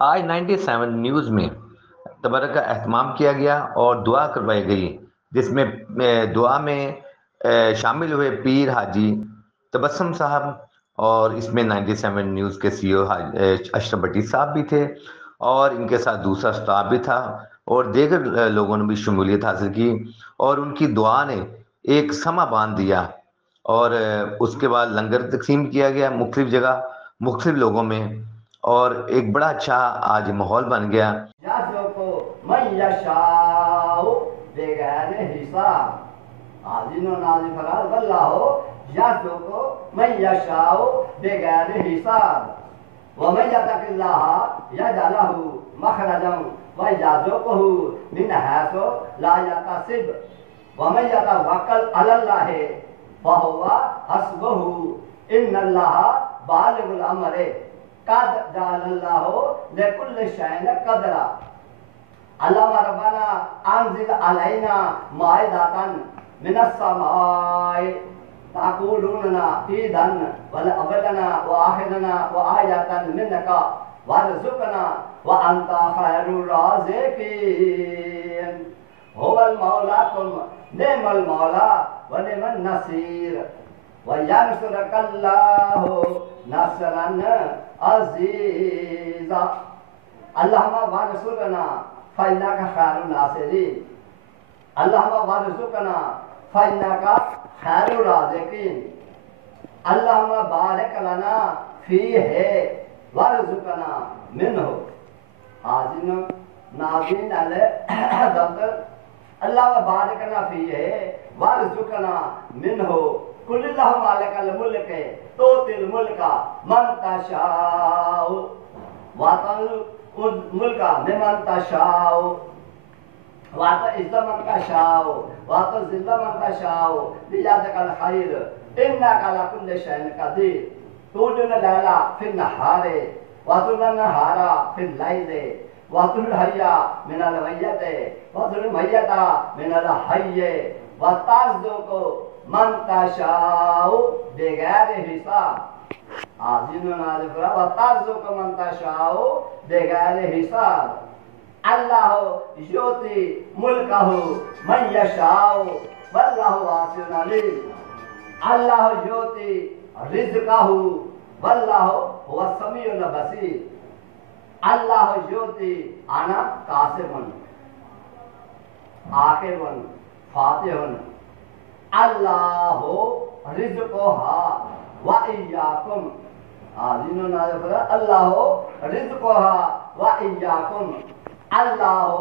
آج 97 نیوز میں تبرک کا اہتمام کیا گیا اور دعا کروائی گئی، جس میں دعا میں شامل ہوئے پیر حاجی تبسم صاحب، اور اس میں 97 نیوز کے سی او اشرف بٹی صاحب بھی تھے، اور ان کے ساتھ دوسرا سٹاف بھی تھا، اور دیگر لوگوں نے بھی شمولیت حاصل کی، اور ان کی دعا نے ایک سما باندھ دیا، اور اس کے بعد لنگر تقسیم کیا گیا مختلف جگہ مختلف لوگوں میں، اور ایک بڑا اچھا آج ماحول بن گیا۔ يرزق من يشاء بغير حساب عظیم و نازل فراد واللہ یرزق من یشاء بغیر حساب ومن يتق الله يجعل له مخرجا ويرزقه من حيث لا يحتسب ومن يتوكل على الله فهو حسبه ان الله بالغ الامر قد جعل الله لكل شيء قدرا اللهم ربنا انزل علينا مائدة من السماء تقولوننا عيدا ولأولنا وآخرنا وآية منك وارزقنا وأنت خير الرازقين هو المولاكم نعم المولى ونعم النصير وينصرك الله نصرا عزيزا اللهم وارزقنا فإنك خير الناصرين اللهم وارزقنا فإنك خير الرازقين اللهم بارك لنا فيه وارزقنا منه حاضرین ناظرین علیہ دفتر اللہ بارک لنا فيه وارزقنا منه قل اللهم مالك الملك تؤتي الملك من تشاء وتنزع الملك ممن تشاء وتعز من تشاء وتذل من تشاء بيدك الخير انك على كل شيء قدير تولج الليل في النهار وتولج النهار في الليل وتولج الحي من الميت وتولج الميت من الحي وترزق من تشاء بغير حساب عظیم نازل وترزق من تشاء بغير حساب اللہ یؤتی ملکہ من یشاء واللہ واسع علیم اللہ یؤتی رزقہ واللہ هو السمیع البصیر اللہ یؤتی انا قاسم عاقب فاتح اللہ رزقها وإياكم عظیم نازل اللہ رزقها وإياكم اللہ